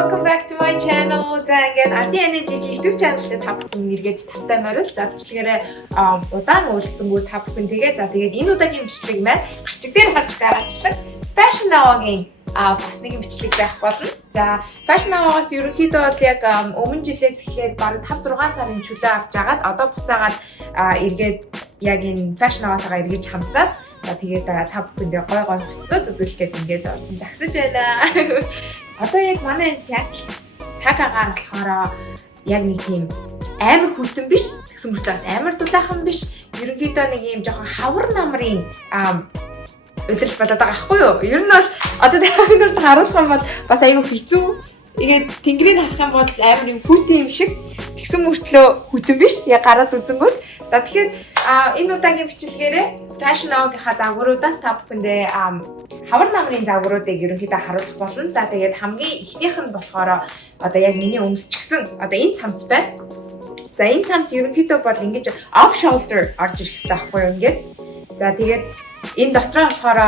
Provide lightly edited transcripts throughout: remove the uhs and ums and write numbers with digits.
welcome back to my channel. За ингээд RD Energy YouTube channel-д та бүхэн эргээд тавтай морил. За бичлэгээрээ удаан уулзсангүй та бүхэн тэгээд тэгээд энэ удаагийн бичлэг маань гарчиг дээр гарч байгаачлаг Fashion Hour-гийн бас нэгэн бичлэг байх болно. За Fashion Hour-аас ерөнхийдөө бол яг өмнө жилээс эхлээд бараг 5-6 сарын чөлөө авч агаад одоо буцаагаад эргээд яг энэ Fashion Hour-тайгаа эргэж хамтраад тэгээд та бүхэндээ гой хуцнууд үзүүлэх гээд ингээд ордон загсаж байна. Одоо яг манай энэ цаг агаар болохоор яг нэг тийм амар хүйтэн биш, тэгсэн мөртлөө бас амар дулаахан биш. Ерөнхийдөө нэг юм жоохон хавар намрын удирдах болоод байгаа байхгүй юу? Ер нь бол одоо дахиад харуулах юм бол бас айгүй хэцүү. Тэгээд тэнгэрийг харах юм бол амар юм хүйтэн юм шиг. Тэгсэн мөртлөө хүйтэн биш. Яг гараад үзэнгүүт. За тэгэхээр энэ удаагийн бичлэгээрээ Fashion Hour-гийнхаа загваруудаас та бүхэндээ хавар намрын загваруудыг ерөнхийдөө харуулах болно. За тэгээд хамгийн эхнийх нь болохоор одоо яг миний өмсчихсэн одоо энэ цамц байна. За энэ цамц ерөнхийдөө бол ингэж off shoulder орж ирэх хэрэгтэй байхгүй юу ингээд. За тэгээд энэ дотроо болохоор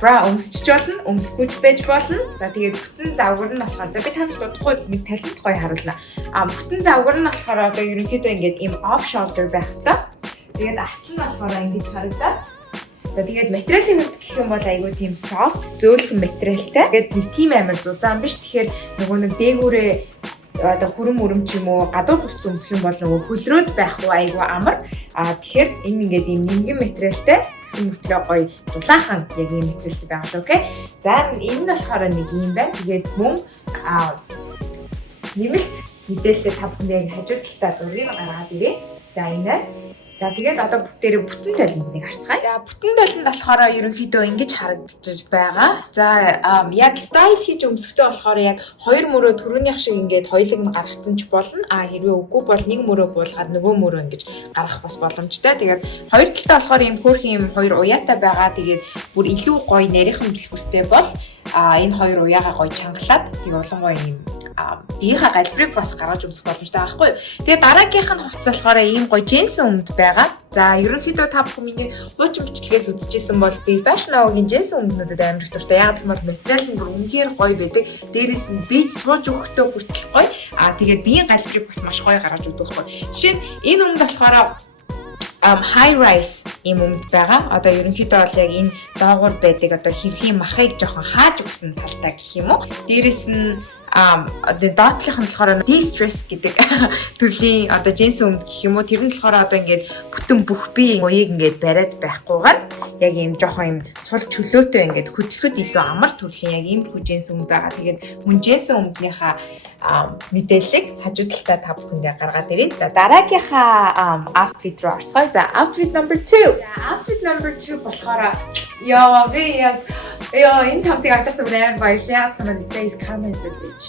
bra өмсчих болно, өмсгүйч байж болно. За тэгээд бүтэн загвар нь болохоор за би танаас дуудахгүй нэг талент гоё харуулна. Бүтэн загвар нь болохоор одоо ерөнхийдөө ингээд ийм off shoulder байх хэрэгтэй. Тэгээд арт нь болохоор ингэж харагдаад. За тэгээд материалын хувьд гэх юм бол айгүй тийм soft, зөөлхөн материалтай. Тэгээд нэг тийм амар зузаан биш. Тэгэхээр нөгөө нэг дээгүүрээ одоо хүрэн мөрөм ч юм уу гадуур хувцас өмсөх юм бол нөгөө хөлрөөд байхгүй айгүй амар. Тэгэхээр энэ ингээд ийм нингэн материалтай гэсэн мөртлөө гоё дулаахан яг ийм материалтай байгаа л окей. За энэ нь болохоор нэг юм байна. Тэгээд мөн нэмэлт мэдээлэл та бүхэнд яг хажуу талдаа зургийг гаргаад ирээ. За энэ. За тэгээд одоо бүтээрээ бүтэн толиндыг харцгаая. За бүтэн толинд болохоор ерөнхийдөө ингэж харагдаж байгаа. За яг стайл хийж өмсөхдөө болохоор яг хоёр мөрөө түрүүнийх шиг ингээд хоёулыг нь гаргацсан ч болно. Хэрвээ үгүй бол нэг мөрөө буулгаад нөгөө мөрөө ингэж гаргах бас боломжтой. Тэгээд хоёр талдаа болохоор ийм хөөрхөн ийм хоёр уяатай байгаа. Тэгээд бүр илүү гоё нарийнхан дэлгүүстэй бол энэ хоёр уяагаа гоё чангалаад тэг улангой ийм биеийнхаа галбирыг бас гаргаж өмсөх боломжтой байхгүй юу. Тэгээд дараагийнх нь хувцас болохоор ийм гоё джинсэн өмд байгаа. За ерөнхийдөө та бүхэн миний хуучин бичлэгээс үзчихсэн бол би Fashion Hour-гийн джинсэн өмднүүдэд амар их дуртай. Яг гэвэл материал нь бүр үнэхээр гоё байдаг. Дээрээс нь бийж сууж өгөхдөө хүртэл гоё. Тэгээд биеийн галбирыг бас маш гоё гаргаж өгдөг байхгүй. Жишээ нь энэ өмд болохоор high rise юм өмд байгаа. Одоо ерөнхийдөө бол яг энэ доогуур байдаг одоо хэвлийн махыг жоохон хааж өгсөн талтай гэх юм уу. Дээрээс нь одоо доотлох нь болохоор de-stress гэдэг төрлийн одоо джинсэн өмд гэх юм уу. Тэр нь болохоор одоо ингээд бүтэн бүх бие уяыг ингээд бариад байхгүйгээр яг ийм жоохон юм сул чөлөөтэй ингээд хөдөлгөд илүү амар төрлийн яг ийм джинсэн өмд байгаа. Тэгээд мөн джинсэн өмднийхаа мэдээллийг хажуу талдаа та бүхэндээ гаргаад ирээ. За дараагийнхаа outfit руу орцгоё. За outfit number 2. Outfit number 2 болохоор би энэ цамцыг авч явахдаа амар баярлалаа. Яг санаад it's karma is a bitch.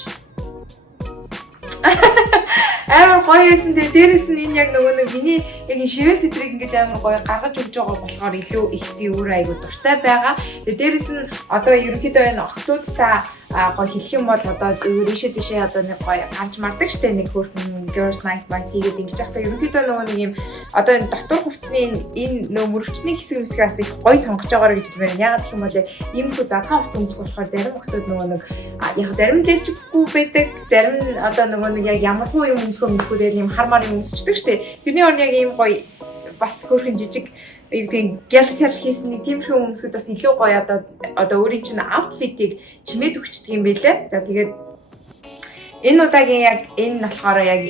Амар гоё байсан. Тэгээ дээрэс нь энэ яг нөгөө нэг миний яг энэ шивээ сэтрийг ингэж амар гоё гаргаж өгч байгаа болохоор илүү их би өөрөө айгу дуртай байгаа. Тэгээ дээрэс нь одоо ерөнхийдөө энэ октоудтай гоё хэлэх юм бол одоо өөшөө дэшээ одоо нэг гоё гарч мардаг штэ нэг хөөрхөн girls night хийгээд ингэж явахдаа ерөнхийдөө нөгөө нэг юм одоо энэ дотор хувцсны энэ нөгөө мөрөвчний хэсэг юмсгээс бас их гоё сонгож байгаарэ гэж хэлмээр. Ягаад гэх юм бол ийм хүү задгаан хувцас өмсөх болохоор зарим хүмүүс нөгөө нэг яг зарим левчгүй байдаг, зарим нь одоо нөгөө нэг яг ямар хуу юм өмсгөө мэдгүй юм хар мар юм өмсчдэг штэ. Тэрний орн яг ийм гоё бас хөөрхөн жижиг юугийн гялцал хийсэн нэг тийм хүн өмсгөд бас илүү гоё одоо өөрийн чинь outfit-ийг чимээд өгчдөг юм байлээ. За тэгээд энэ удаагийн яг энэ болохоор яг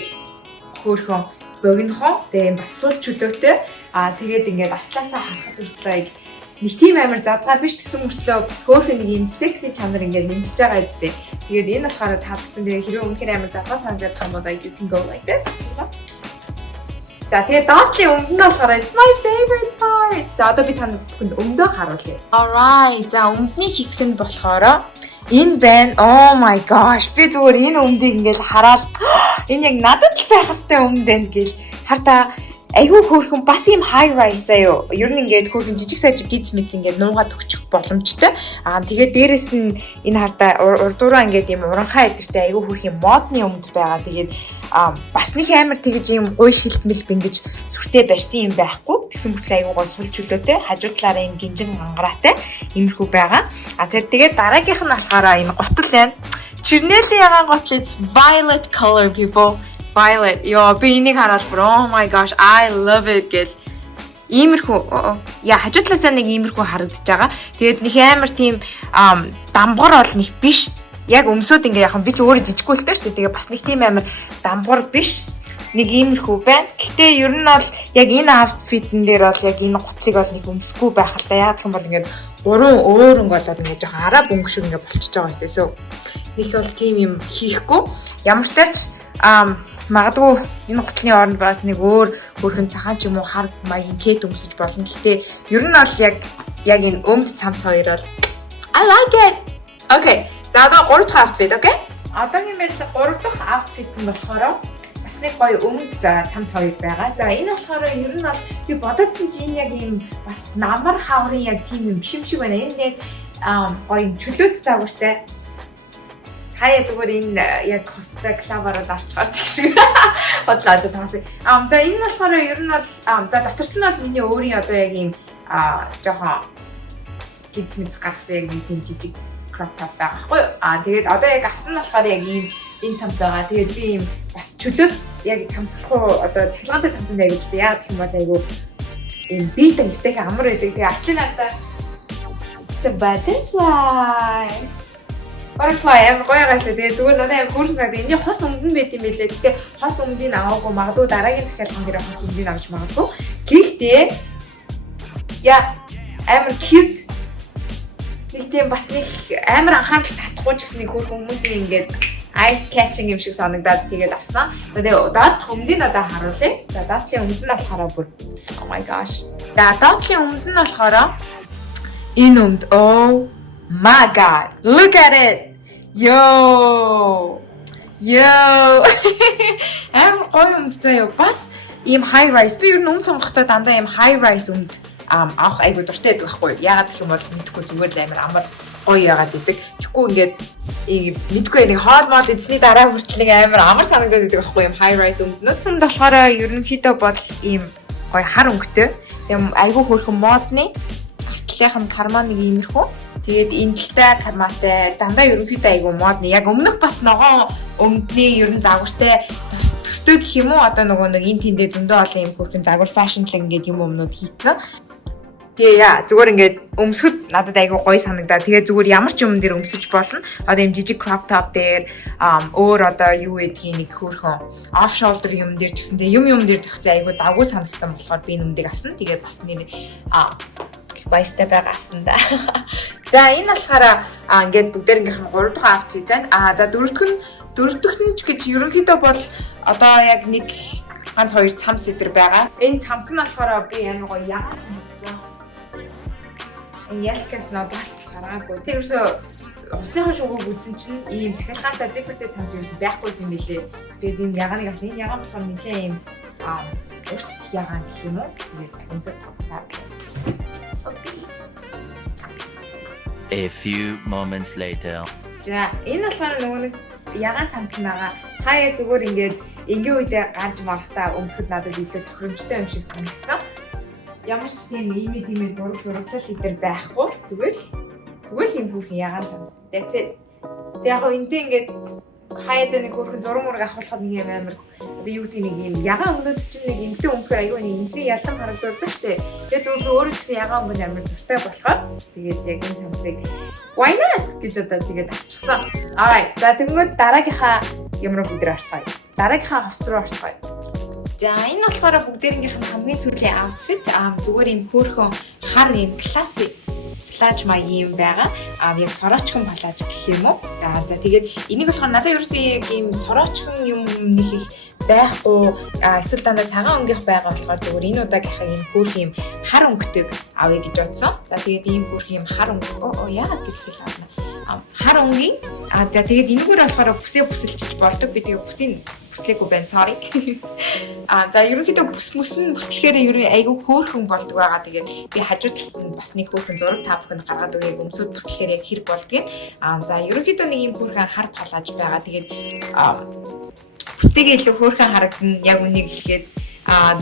хөөрхөн богинохон тэгээд бас сул чөлөөтэй тэгээд ингээд артлаасаа харахад хүртэл нэг тийм амар задгаа биш гэсэн мөртлөө бас хөөрхөн нэг юм секси чанар ингээд нэмж байгаа зү. Тэгээд энэ болохоор таалагдсан. Тэгээд хэрвээ үнэхээр амар задгаа санагдах юм бол you can go like this. За тэгээд доотлын өмд нь болохоор it's my favorite part. За одоо би танд бүхэнд өмдөө харуулъя. Alright. За өмдний хэсэг нь болохоор энэ байна. Oh my gosh. Би зүгээр энэ өмдийг ингээл хараад энэ яг надад л байх хэвээр өмд байна гэл хартаа айгүй хөөрхөн бас юм high rise заяо. Ер нь ингээд хөөрхөн жижиг сажиг гиз мэд ингээд нуугаад өгчих боломжтой. Тэгээд дээрэс нь энэ хартаа урдуураа ингээд юм уранхай эдэртэй айгүй хөөрхөн модны өмд байгаа. Тэгээд бас нэг амар тэгж юм гуй шилтмэл бэнгэж сүртэй барьсан юм байхгүй. Тэгсэн мөртлөө айгүй гой сул чөлөөтэй, хажуу талаараа юм гинжин гангараатай иймэрхүү байгаа. Тэгээд дараагийнх нь болохоор энэ готл байна. Чирнэлийн ягаан гот it's violet color people. Violet. Йоо би энийг хараад oh my gosh, I love it гэл. Иймэрхүү. Яа хажуу талаасаа нэг иймэрхүү харагдаж байгаа. Тэгээд нэг амар тийм дамбар бол нэг биш. Яг өмсөд ингээ яхан би ч өөрөө жижиггүй л дээ шүү дээ. Тэгээ бас нэг тийм амар дамбар биш. Нэг иймэрхүү байна. Гэхдээ ер нь бол яг энэ outfit-эн дээр бол яг энэ гутлыг бол нэг өмсөхгүй байх л та. Яг юм бол ингээд гурван өөр өнгө болоод ингээд жоохон араа бөнгө шиг ингээд болчихж байгаа юм теесөө. Нэг бол тийм юм хийхгүй. Ямар ч тач магадгүй энэ гутлын оронд бас нэг өөр хөрхэн цахан ч юм уу хар маягийн кет өмсөж болно. Гэхдээ ер нь бол яг энэ өмд цамц хоёр бол I like it. Okay. За одоо 3 дахь outfit, okay? Одоогийн байдлаар 3 дахь outfit нь болохоор бас нэг гоё өмд цамц хоёр байгаа. За энэ болохоор ер нь бол би бодоодсэн чинь яг ийм бас намар хаврын яг тийм юм биш юм шиг байна. Энэ яг гоё чөлөөт загвартай. Хаяа зүгээр энэ яг хувцастай клавараар дарчгаар ч шиг бодлоо одоо таасаа. За энэ нь болохоор ер нь бол за доторч нь бол миний өөрийн одоо яг ийм жоохон гидсмэц гаргасан яг нэг тийм жижиг crop top байгаа байхгүй юу? Тэгээд одоо яг авсан нь болохоор яг энэ цамц байгаа. Тэгээд би ийм бас чөлөөт яг цамцахгүй одоо цахилгаантай цамцтай гэж би яагаад гэх юм бол айгу ийм бит дэвтэй амар байдаг. Тэгээд арчлын надаа the butterfly амар гоё гайсаа. Тэгээ зүгээр надад амар хөөрсөн санагдав. Эний хос өмдөн байт юм байлээ. Гэтэ хос өмдийг аваагүй магадгүй дараагийн захиалган дээр хос өмдийг авч магадгүй. Гэхдээ яа амар cute. Нэг тийм бас нэг амар анхаарал татахгүй ч гэсэн нэг хөөрхөн хүмүүсийн ингээд ice catching юм шиг санагдаад тэгээд авсан. За тэгээ доод өмдийг надад харуулъя. За доотлын өмд нь болохоор бүр oh my gosh. За доотлын өмд нь болохоор энэ өмд oh my god. Look at it. Yo. Амар гоё өмд заяа. Бас ийм high rise. Би ер нь өмд сонгохдоо дандаа ийм high rise өмд авах айгуу дуртай байдаг байхгүй юу? Яагаад гэх юм бол мэдгүй зүгээр л амар амар гоё яагаад идэг. Тэгэхгүй ингээд мэдгүй нэг хоол моол эзний дараа хүртэл нэг амар амар санагдаад идэг байхгүй юм high rise өмднүүд. Хүнд болохоор ерөнхийдөө бол ийм гоё хар өнгөтэй. Тийм айгуу хөөрхөн модны артлынх нь карман нэг иймэрхүү. Тэгээд энэ талтай карматай дандаа ерөнхийдөө айгуу модны. Яг өмнөх бас ногоон өмдний ер нь загвартай төстэй гэх юм уу? Одоо нөгөө нэг энэ тэндээ зөндөө олон юм хөөрхөн загвар фэшнлэг ингээд юм өмнөд хийцэн. Тэгээ яа зүгээр ингээд өмсөхөд надад айгүй гоё санагдаа. Тэгээ зүгээр ямар ч юм дээр өмсөж болно. Одоо юм жижиг crop top дээр өөр одоо юу гэдгийг нэг хөөрхөн off shoulder юм дээр ч гэсэн тэгээ юм дээр зохицсон айгүй дагуу санагдсан болохоор би энэ өмдийг авсан. Тэгээ бас нэр баяртай байгаа авсан да. За энэ болохоор ингээд бүгдээрнгийнх нь 3 дахь outfit байна. За дөрөвдөх нь ч гэж ерөнхийдөө бол одоо яг нэг ганц хоёр цамц зэдэр байгаа. Энэ цамц нь болохоор би ямар гоё ягаан цамцсан. Энэ ялкас надад гараагүй. Тэрвсөө усныхаа шугууг үзсэн чинь ийм захиалгаантай зиппертэй цамц юусэн байхгүйсэн мэлээ. Тэгээд энэ ягааныг авсан. Энэ ягаан болохоор нэлээ ийм урт ягаан гэх юм уу? Тэгээд өнсөд тавтаа. A few moments later. За энэ болохоор нөгөө нэг ягаан цамц байгаа. Хаяа зүгээр ингээд энгийн үедээ гарч марахтаа өмсөхөд надад илүү тохиромжтой юм шиг санагдсан. Ямар ч тийм иймээ зураглал идэр байхгүй. Зүгээр л юм хүүхэн ягаан цамц. That's it. Яг гоо эндээ ингээд хаяад нэг хүүхэн зураг мураг авахлахад нэг юм амар одоо юу гэдэг нэг юм ягаан өнгөд чинь нэг эмгтэй өмсгөр аягүй нэг инфри ялдан харагддаг шүү дээ. Тэгээ зүгээр би өөрөө гэсэн ягаан өнгөнд амар дуртай болохоор тэгээд яг энэ цамцыг why not гэж одоо тэгээд авчихсан. Alright. За тэгвэл дараагийнхаа ямар бүгдээр орцгоё. Дараагийнхаа хувцас руу орцгоё. За энэ болохоор бүгдээрнгийнх нь хамгийн сүүлийн outfit зүгээр юм хөөрхөн хар юм классик плаж маягийн юм байгаа. Яг сороочхон плаж гэх юм уу. За тэгээд энийг болохоор надад ерөөсөө яг ийм сороочхон юм нэг их байхгүй эсвэл дандаа цагаан өнгөх байгаа болохоор зүгээр энэ удаагийнхаа ийм хөөрх юм хар өнгөтэйг авъя гэж бодсон. За тэгээд ийм хөөрх юм хар өнгө яагаад гэж хэлээ хар өнгийн за тэгээд энэгээр болохоор бүсээ бүсэлчиж болдог. Би тэгээ бүслээгүй байна. Sorry. За ерөнхийдөө бүслэхээр ерөн айгүй хөөрхөн болдог байгаа. Тэгээд би хажуу талд нь бас нэг хөөрхөн зураг та бүхэнд гаргаад өгье. Өмсөд бүслэхээр яг хэр болдгийг. За ерөнхийдөө нэг юм хөөрхөн хар палаж байгаа. Тэгээд бүстэйгээ илүү хөөрхөн харагдана. Яг үнийг хэлгээд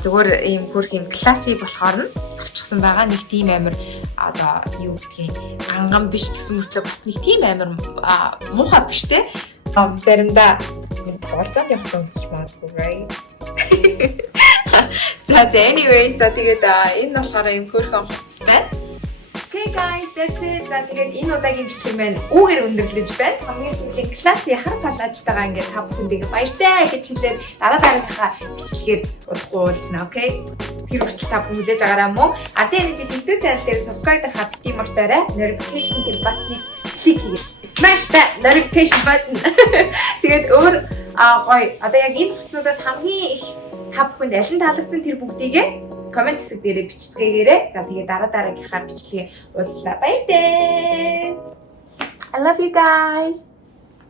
зүгээр ийм хөөрх юм классик болохоор нь авчихсан байгаа. Нэг тийм амир одоо юу гэдгийг ганган биш гэсэн мөртлөө бас нэг тийм амир муухай биш те. Заримдаа болзоонд явах өмсч магадгүй, right? За anyways тэгээд энэ болохоор юм хөөрхөн хувцас байна. Okay guys, that's it. За тэгээд энэ удаагийн бичлэг маань үүгээр өндөрлөж байна. Хамгийн сүүлийн классын хар палаажтайгаа ингээд та бүхэндээ баяртай гэж хэлээд дараагийнхаа бичлэгээр уулзна, okay? Тэр хүртэл та бүхэн хүлээж аваарай мөн. Ардын YouTube channel дээр subscribe дарахад бити мартаарай. Notification тэр батныг клик хийгээд smash that notification button. Тэгээд өөр гоё. Одоо яг энэ хувцсуудаас хамгийн их та бүхэнд аль нь таалагдсан тэр бүгдийгээ комент хэсэг дээрээ бичцгээгээрэй. За тэгээ дараагийнхаа бичлэгийн уулзлаа. Баяртай. I love you guys.